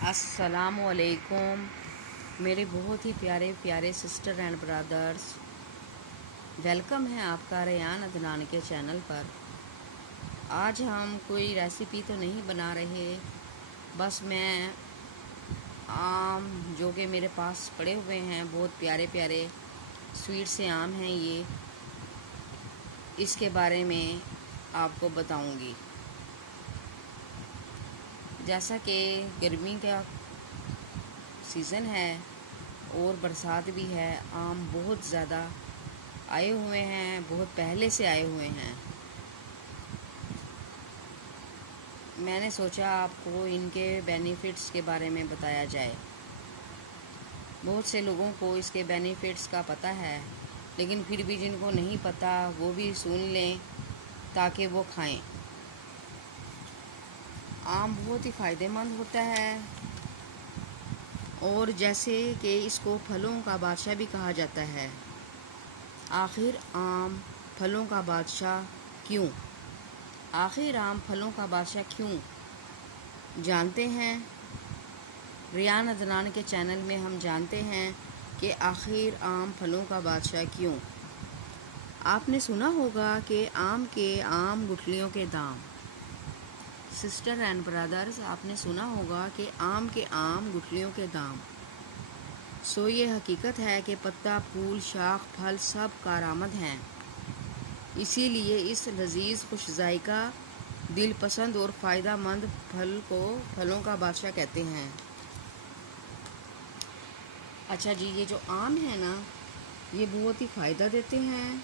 السلام علیکم میرے بہت ہی پیارے پیارے سسٹر اینڈ برادرز، ویلکم ہے آپ کا ریان عدنان کے چینل پر۔ آج ہم کوئی ریسیپی تو نہیں بنا رہے، بس میں آم جو کہ میرے پاس پڑے ہوئے ہیں، بہت پیارے پیارے سویٹ سے آم ہیں یہ، اس کے بارے میں آپ کو بتاؤں گی۔ جیسا کہ گرمی کا سیزن ہے اور برسات بھی ہے، آم بہت زیادہ آئے ہوئے ہیں، بہت پہلے سے آئے ہوئے ہیں۔ میں نے سوچا آپ کو ان کے بینیفٹس کے بارے میں بتایا جائے۔ بہت سے لوگوں کو اس کے بینیفٹس کا پتہ ہے، لیکن پھر بھی جن کو نہیں پتہ وہ بھی سن لیں تاکہ وہ کھائیں۔ آم بہت ہی فائدہ مند ہوتا ہے، اور جیسے کہ اس کو پھلوں کا بادشاہ بھی کہا جاتا ہے۔ آخر آم پھلوں کا بادشاہ کیوں؟ آخر آم پھلوں کا بادشاہ کیوں؟ جانتے ہیں؟ ریان عدنان کے چینل میں ہم جانتے ہیں کہ آخر آم پھلوں کا بادشاہ کیوں۔ آپ نے سنا ہوگا کہ آم کے آم گٹھلیوں کے دام۔ سسٹر اینڈ برادرز، آپ نے سنا ہوگا کہ آم کے آم گٹھلیوں کے دام۔ سو یہ حقیقت ہے کہ پتا، پھول، شاخ، پھل سب کارآمد ہیں۔ اسی لیے اس لذیذ، خوش ذائقہ، دل پسند اور فائدہ مند پھل کو پھلوں کا بادشاہ کہتے ہیں۔ اچھا جی، یہ جو آم ہے نا، یہ بہت ہی فائدہ دیتے ہیں۔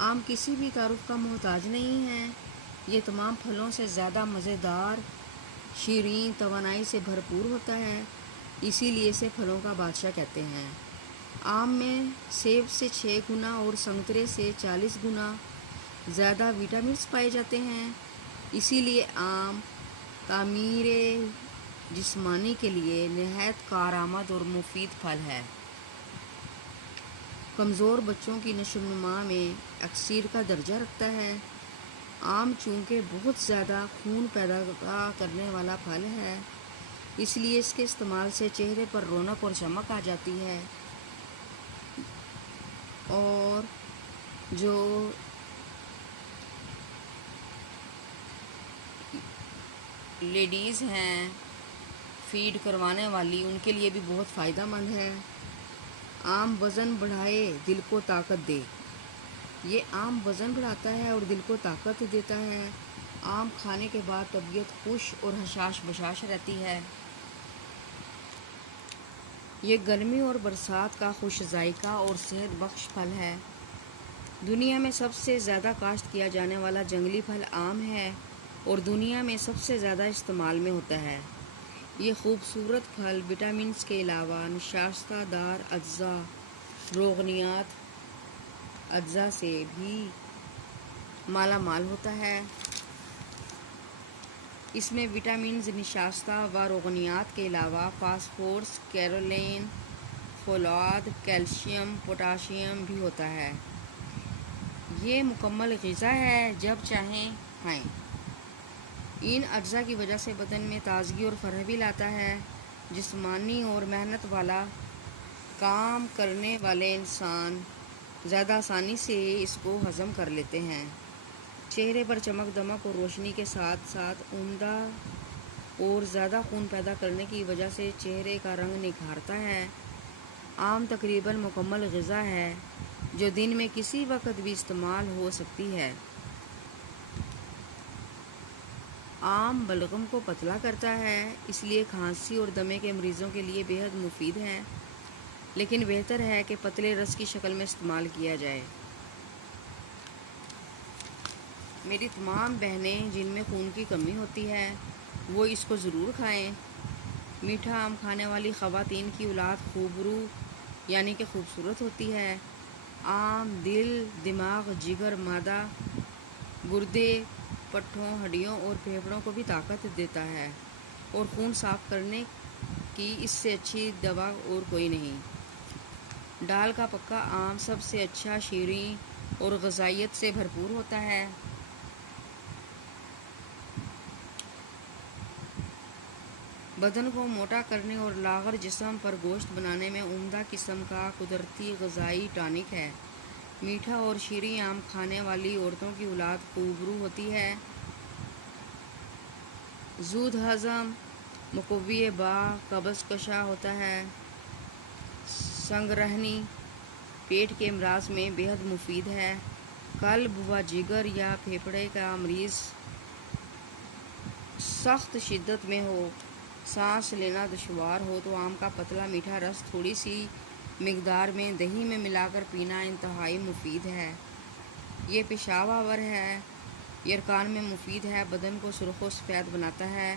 آم کسی بھی تعارف کا محتاج نہیں ہے۔ یہ تمام پھلوں سے زیادہ مزیدار، شیریں، توانائی سے بھرپور ہوتا ہے، اسی لیے اسے پھلوں کا بادشاہ کہتے ہیں۔ آم میں سیب سے 6 گنا اور سنترے سے 40 گنا زیادہ وٹامنس پائے جاتے ہیں، اسی لیے آم تعمیر جسمانی کے لیے نہایت کارآمد اور مفید پھل ہے۔ کمزور بچوں کی نشو و نما میں اکسیر کا درجہ رکھتا ہے۔ آم چونکہ بہت زیادہ خون پیدا کرنے والا پھل ہے، اس لیے اس کے استعمال سے چہرے پر رونق اور چمک آ جاتی ہے، اور جو لیڈیز ہیں فیڈ کروانے والی، ان کے لیے بھی بہت فائدہ مند ہے۔ آم وزن بڑھائے، دل کو طاقت دے۔ یہ آم وزن بڑھاتا ہے اور دل کو طاقت دیتا ہے۔ آم کھانے کے بعد طبیعت خوش اور حشاش بشاش رہتی ہے۔ یہ گرمی اور برسات کا خوش ذائقہ اور صحت بخش پھل ہے۔ دنیا میں سب سے زیادہ کاشت کیا جانے والا جنگلی پھل آم ہے، اور دنیا میں سب سے زیادہ استعمال میں ہوتا ہے۔ یہ خوبصورت پھل وٹامنس کے علاوہ نشاستہ دار اجزاء، روغنیات اجزاء سے بھی مالا مال ہوتا ہے۔ اس میں وٹامنز، نشاستہ و روغنیات کے علاوہ فاسفورس، کیروٹین، فولاد، کیلشیم، پوٹاشیم بھی ہوتا ہے۔ یہ مکمل غذا ہے، جب چاہیں کھائیں۔ ان اجزاء کی وجہ سے بدن میں تازگی اور فرحت لاتا ہے۔ جسمانی اور محنت والا کام کرنے والے انسان زیادہ آسانی سے اس کو ہضم کر لیتے ہیں۔ چہرے پر چمک دمک اور روشنی کے ساتھ ساتھ عمدہ اور زیادہ خون پیدا کرنے کی وجہ سے چہرے کا رنگ نکھارتا ہے۔ آم تقریباً مکمل غذا ہے جو دن میں کسی وقت بھی استعمال ہو سکتی ہے۔ آم بلغم کو پتلا کرتا ہے، اس لیے کھانسی اور دمے کے مریضوں کے لیے بے حد مفید ہے، لیکن بہتر ہے کہ پتلے رس کی شکل میں استعمال کیا جائے۔ میری تمام بہنیں جن میں خون کی کمی ہوتی ہے وہ اس کو ضرور کھائیں۔ میٹھا آم کھانے والی خواتین کی اولاد خوبرو یعنی کہ خوبصورت ہوتی ہے۔ آم دل، دماغ، جگر، معدہ، گردے، پٹھوں، ہڈیوں اور پھیپھڑوں کو بھی طاقت دیتا ہے، اور خون صاف کرنے کی اس سے اچھی دوا اور کوئی نہیں۔ ڈال کا پکا آم سب سے اچھا، شیریں اور غذائیت سے بھرپور ہوتا ہے۔ بدن کو موٹا کرنے اور لاغر جسم پر گوشت بنانے میں عمدہ قسم کا قدرتی غذائی ٹانک ہے۔ میٹھا اور شیریں آم کھانے والی عورتوں کی اولاد خوبرو ہوتی ہے۔ زود ہضم، مقوی باء، قبض کشا ہوتا ہے۔ سنگرہنی پیٹ کے امراض میں بےحد مفید ہے۔ قلب و جگر یا پھیپھڑے کا مریض سخت شدت میں ہو، سانس لینا دشوار ہو تو آم کا پتلا میٹھا رس تھوڑی سی مقدار میں دہی میں ملا کر پینا انتہائی مفید ہے۔ یہ پیشاب آور ہے، یرقان میں مفید ہے، بدن کو سرخ و سفید بناتا ہے۔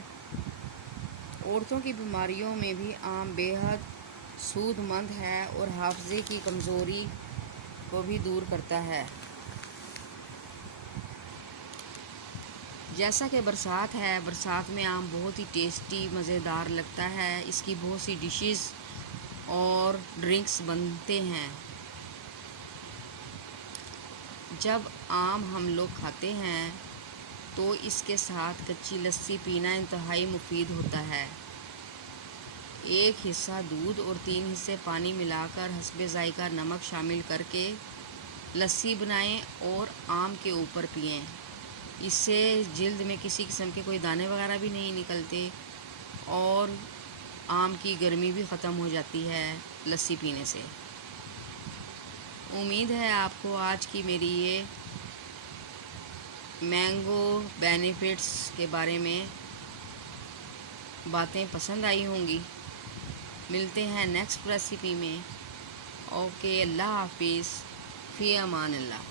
عورتوں کی بیماریوں میں بھی آم بے حد سود مند ہے اور حافظے کی کمزوری کو بھی دور کرتا ہے۔ جیسا کہ برسات ہے، برسات میں آم بہت ہی ٹیسٹی مزیدار لگتا ہے۔ اس کی بہت سی ڈشز اور ڈرنکس بنتے ہیں۔ جب آم ہم لوگ کھاتے ہیں تو اس کے ساتھ کچی لسی پینا انتہائی مفید ہوتا ہے۔ 1 حصہ دودھ اور 3 حصے پانی ملا کر حسب ذائقہ نمک شامل کر کے لسی بنائیں اور آم کے اوپر پئیں۔ اس سے جلد میں کسی قسم کے کوئی دانے وغیرہ بھی نہیں نکلتے اور آم کی گرمی بھی ختم ہو جاتی ہے لسی پینے سے۔ امید ہے آپ کو آج کی میری یہ مینگو بینیفٹس کے بارے میں باتیں پسند آئی ہوں گی۔ ملتے ہیں نیکسٹ ریسیپی میں۔ اوکے، اللہ حافظ، فی امان اللہ۔